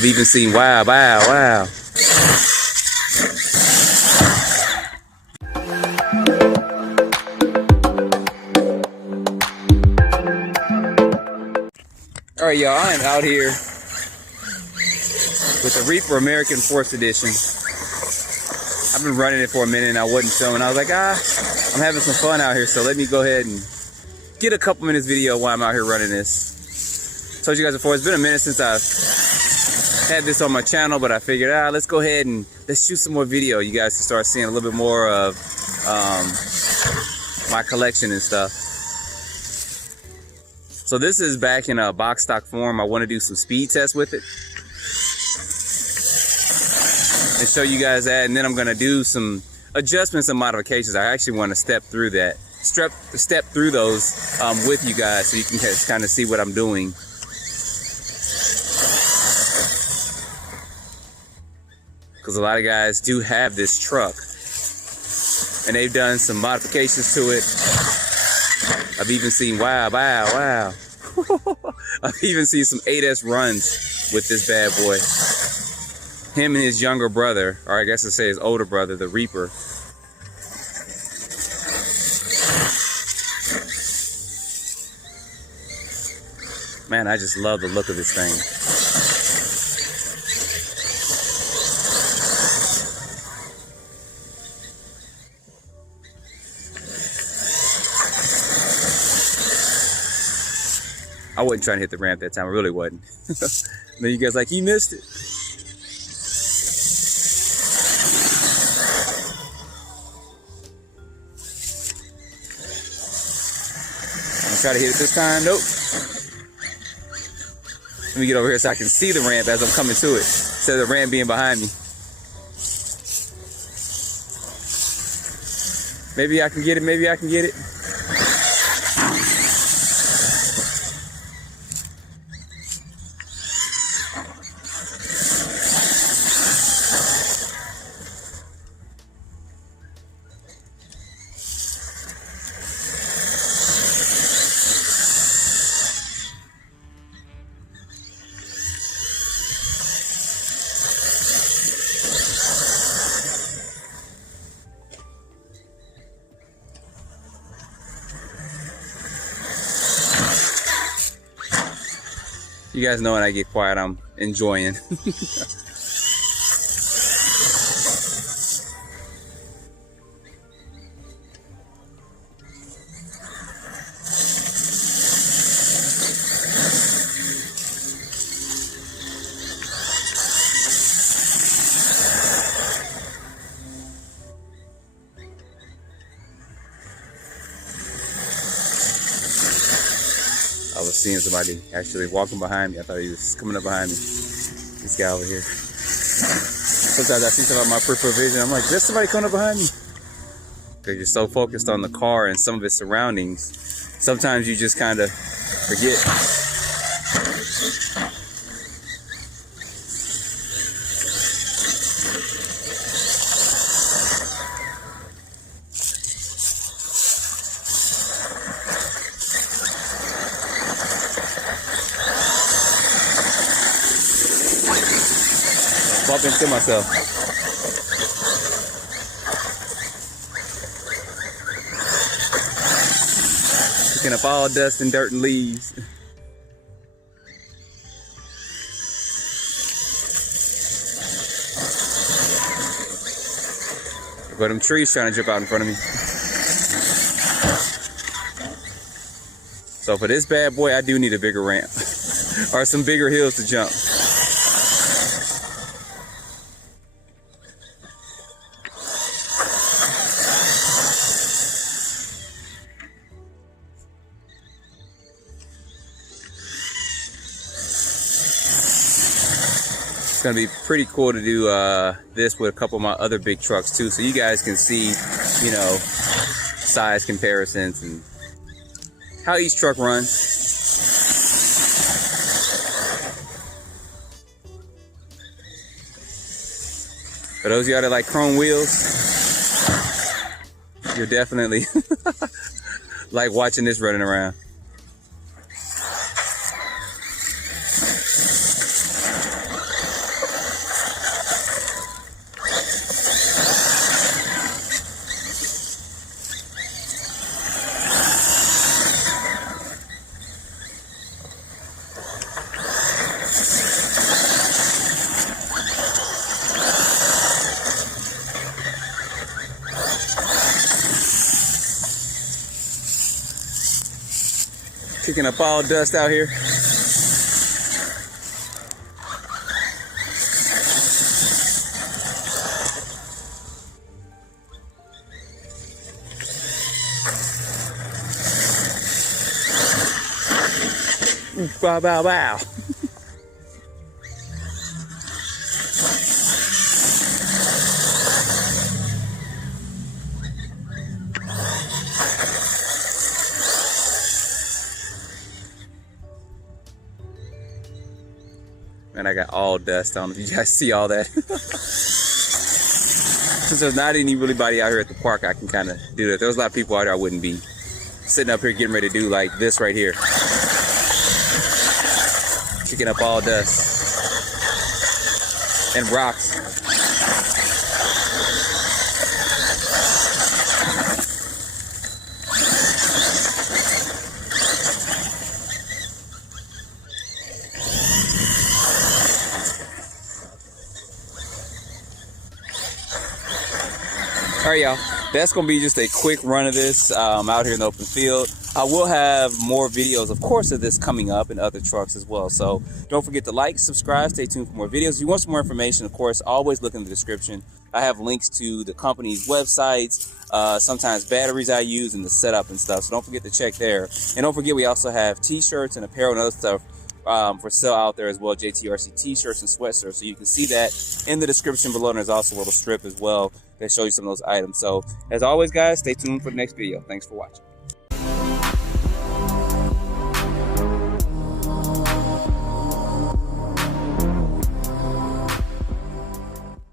I've even seen, wow. All right, y'all, I am out here with the REEPER American Force Edition. I've been running it for a minute and I wasn't filming. I was like, I'm having some fun out here, so let me go ahead and get a couple minutes video while I'm out here running this. Told you guys before, it's been a minute since I've had this on my channel, but I figured, let's go ahead and let's shoot some more video. You guys can start seeing a little bit more of my collection and stuff. So this is back in a box stock form. I want to do some speed tests with it and show you guys that, and then I'm going to do some adjustments and modifications. I actually want to step through that, step through those with you guys, so you can kind of see what I'm doing. Because a lot of guys do have this truck and they've done some modifications to it. I've even seen, wow. I've even seen some 8S runs with this bad boy. Him and his younger brother, or I guess I'd say his older brother, the REEPER. Man, I just love the look of this thing. I wasn't trying to hit the ramp that time, I really wasn't. Then you guys like, you missed it. I'm gonna try to hit it this time, nope. Let me get over here so I can see the ramp as I'm coming to it, instead of the ramp being behind me. Maybe I can get it, maybe I can get it. You guys know when I get quiet, I'm enjoying. I was seeing somebody actually walking behind me. I thought he was coming up behind me. This guy over here. Sometimes I see something on my peripheral vision. I'm like, is there somebody coming up behind me? Because you're so focused on the car and some of its surroundings, sometimes you just kind of forget. Bump into myself. Picking up all dust and dirt and leaves. But them trees trying to jump out in front of me. So for this bad boy, I do need a bigger ramp or some bigger hills to jump. It's gonna be pretty cool to do this with a couple of my other big trucks too, so you guys can see, you know, size comparisons and how each truck runs. For those of y'all that like chrome wheels, you're definitely like watching this running around. Kicking up all dust out here. Bow, bow, bow. Man, I got all dust. I don't know if you guys see all that. Since there's not anybody out here at the park, I can kind of do that. If there was a lot of people out there, I wouldn't be sitting up here getting ready to do like this right here. Kicking up all dust and rocks. All right, y'all, that's gonna be just a quick run of this out here in the open field. I will have more videos, of course, of this coming up in other trucks as well. So don't forget to like, subscribe, stay tuned for more videos. If you want some more information, of course, always look in the description. I have links to the company's websites, sometimes batteries I use, and the setup and stuff. So don't forget to check there. And don't forget, we also have t-shirts and apparel and other stuff for sale out there as well. JTRC t-shirts and sweatshirts. So you can see that in the description below. And there's also a little strip as well that shows you some of those items. So as always, guys, stay tuned for the next video. Thanks for watching.